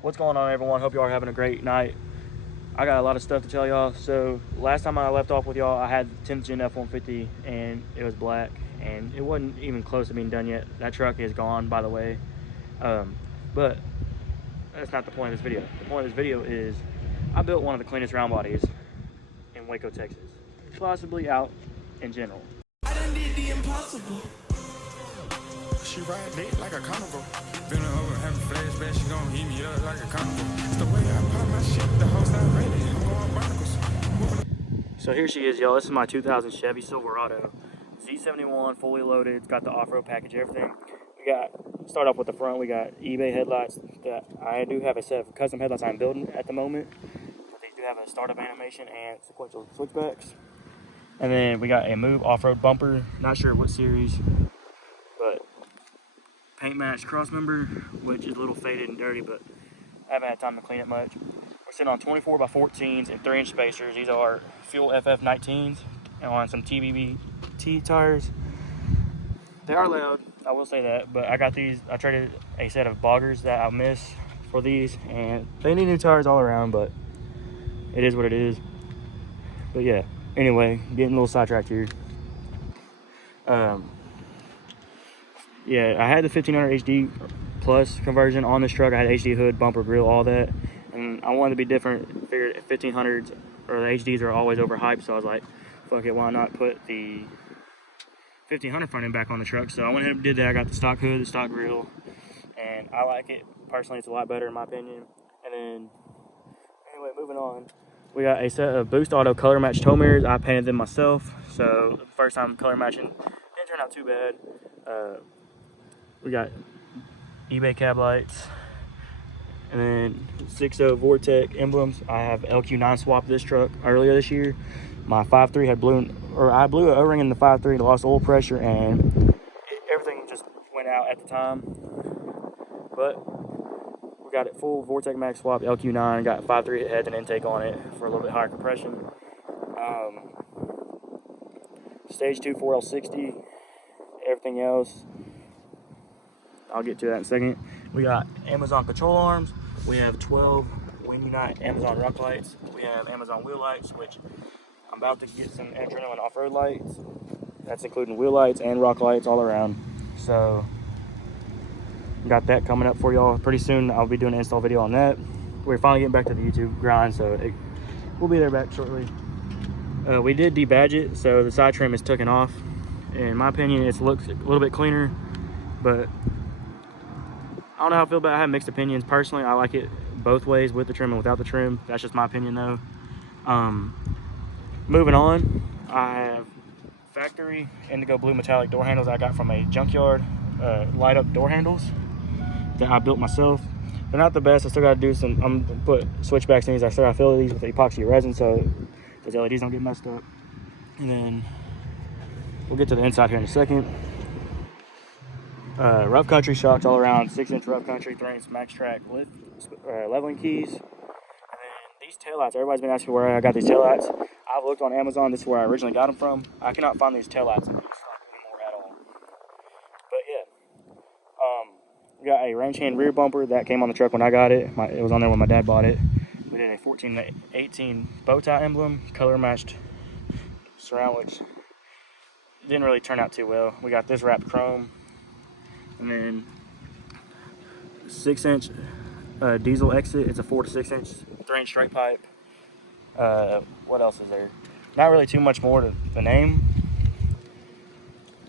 What's going on, everyone? Hope y'all are having a great night. I got a lot of stuff to tell y'all. So last time I left off with y'all, I had the 10th gen F-150 and it was black and it wasn't even close to being done yet. That truck is gone, by the way. But that's not the point of this video. The point of this video is I built one of the cleanest round bodies in Waco, Texas, possibly out in general. I done did the impossible. She ride dick like a carnival. Been over having flashbacks, she gon' eat me up like a carnival. It's the way I pop my shit, the host not ready. I'm going barnacles. So here she is, y'all. This is my 2000 Chevy Silverado. Z71, fully loaded. It's got the off-road package, everything. We got, start off with the front, we got eBay headlights. That I do have a set of custom headlights I'm building at the moment. But they do have a startup animation and sequential switchbacks. And then we got a Move off-road bumper. Not sure what series, but paint match crossmember, which is a little faded and dirty, but I haven't had time to clean it much. We're sitting on 24 by 14s and 3-inch spacers. These are Fuel FF19s and on some TBB tires. They are loud, I will say that, but I got these. I traded a set of boggers that I miss for these, and they need new tires all around, but it is what it is. But yeah, anyway, getting a little sidetracked here. Yeah, I had the 1500 HD Plus conversion on this truck. I had HD hood, bumper, grill, all that. And I wanted to be different. Figured 1500s or the HDs are always overhyped, so I was like, fuck it, why not put the 1500 front end back on the truck? So I went ahead and did that. I got the stock hood, the stock grill, and I like it. Personally, it's a lot better in my opinion. And then, anyway, moving on. We got a set of Boost Auto color match tow mirrors. I painted them myself, so first time color matching. Didn't turn out too bad. We got eBay cab lights, and then 6.0 Vortec emblems. I have LQ9 swapped this truck earlier this year. My 5.3 had I blew an O-ring in the 5.3, lost oil pressure, and everything just went out at the time. But we got it full Vortec Max swap, LQ9, got 5.3 heads and intake on it for a little bit higher compression. Stage 2 4L60, everything else, I'll get to that in a second. We got Amazon control arms. We have 12 Wind Unite Amazon rock lights. We have Amazon wheel lights, which I'm about to get some adrenaline off-road lights. That's including wheel lights and rock lights all around. So got that coming up for y'all pretty soon. I'll be doing an install video on that. We're finally getting back to the YouTube grind, so we'll be there back shortly. We did debadge it, so the side trim is taken off. In my opinion, it looks a little bit cleaner, but I don't know how I feel about it. I have mixed opinions. Personally, I like it both ways, with the trim and without the trim. That's just my opinion, though. Moving on, I have factory indigo blue metallic door handles I got from a junkyard, light up door handles that I built myself. They're not the best. I still got to do some, I'm going to put switchbacks in these. I still got to fill these with epoxy resin so those LEDs don't get messed up. And then we'll get to the inside here in a second. Rough country shocks all around, 6-inch rough country, 3-inch max track leveling keys. And then these taillights, everybody's been asking where I got these taillights. I've looked on Amazon. This is where I originally got them from. I cannot find these taillights in stock anymore at all. But yeah, we got a range hand rear bumper that came on the truck when I got it. It was on there when my dad bought it. We did a 14-18 bow tie emblem, color matched surround, which didn't really turn out too well. We got this wrapped chrome. And then 6-inch diesel exit. It's a 4 to 6-inch 3-inch straight pipe. What else is there? Not really too much more to the name.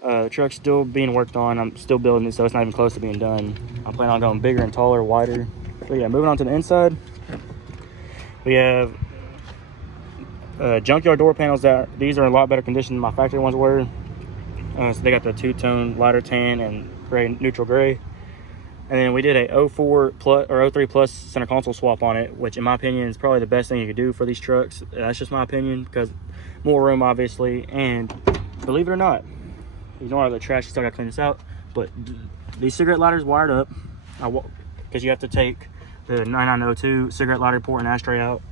The truck's still being worked on. I'm still building it, so it's not even close to being done. I'm planning on going bigger and taller, wider. So yeah, moving on to the inside. We have junkyard door panels. These are in a lot better condition than my factory ones were. So they got the two-tone lighter tan and gray, neutral gray. And then we did a 04 plus or 03 plus center console swap on it, which in my opinion is probably the best thing you could do for these trucks. That's just my opinion, because more room obviously, and believe it or not, ignore the trash, you still gotta clean this out, but these cigarette lighters wired up, because you have to take the 9902 cigarette lighter port and ashtray out.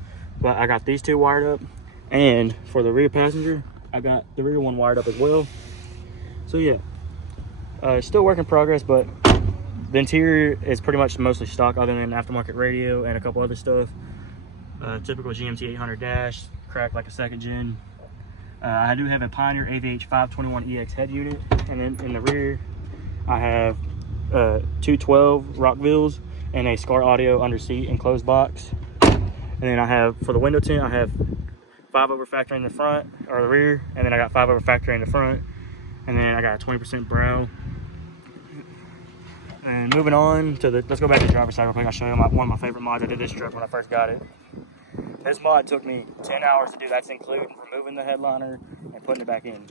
But I got these two wired up, and for the rear passenger, I got the rear one wired up as well. So yeah, still work in progress, but The interior is pretty much mostly stock other than aftermarket radio and a couple other stuff. Typical GMT 800 dash, cracked like a second gen. I do have a Pioneer AVH 521EX head unit, and then in the rear I have 212 Rockvilles and a Scar Audio under seat enclosed box. And then I have, for the window tint, I have 5/0 factory in the front or the rear, and then I got 5/0 factory in the front, and then I got a 20% brown. And moving on to the, let's go back to the driver's side real quick. I'll show you one of my favorite mods. I did this truck when I first got it. This mod took me 10 hours to do. That's including removing the headliner and putting it back in.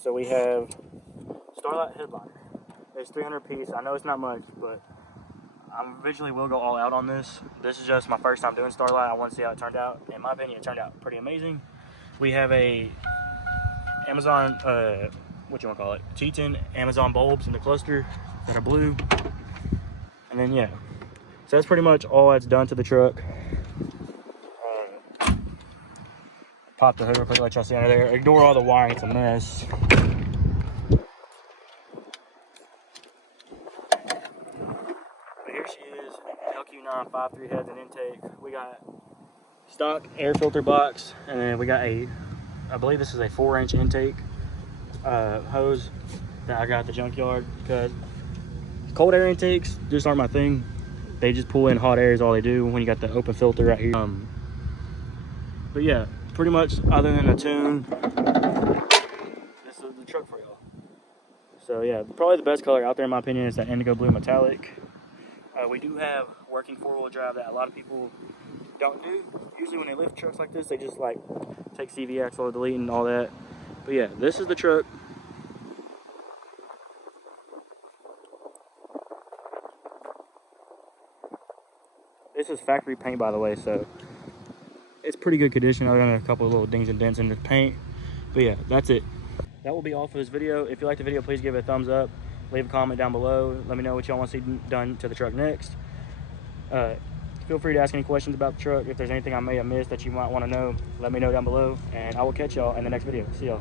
So we have Starlight headliner. It's 300 piece. I know it's not much, but I eventually will go all out on this. This is just my first time doing Starlight. I want to see how it turned out. In my opinion, it turned out pretty amazing. We have a Amazon, what you want to call it, T10 Amazon bulbs in the cluster that are blue. And then yeah, so that's pretty much all that's done to the truck. Pop the hood real quick, let y'all see under there. Ignore all the wiring, it's a mess. But here she is, LQ953 heads and intake. We got stock air filter box, and then we got a, I believe this is a 4-inch intake hose that I got at the junkyard, because cold air intakes just aren't my thing. They just pull in hot air is all they do when you got the open filter right here. But yeah, pretty much other than the tune, this is the truck for y'all. So yeah, probably the best color out there in my opinion is that indigo blue metallic. We do have working 4-wheel drive that a lot of people don't do. Usually when they lift trucks like this, they just like take CV axle, delete and all that. But yeah, this is the truck. This is factory paint, by the way, so it's pretty good condition other than a couple of little dings and dents in the paint. But yeah, that's it. That will be all for this video. If you liked the video, please give it a thumbs up. Leave a comment down below. Let me know what y'all want to see done to the truck next. Feel free to ask any questions about the truck. If there's anything I may have missed that you might want to know, let me know down below, and I will catch y'all in the next video. See y'all.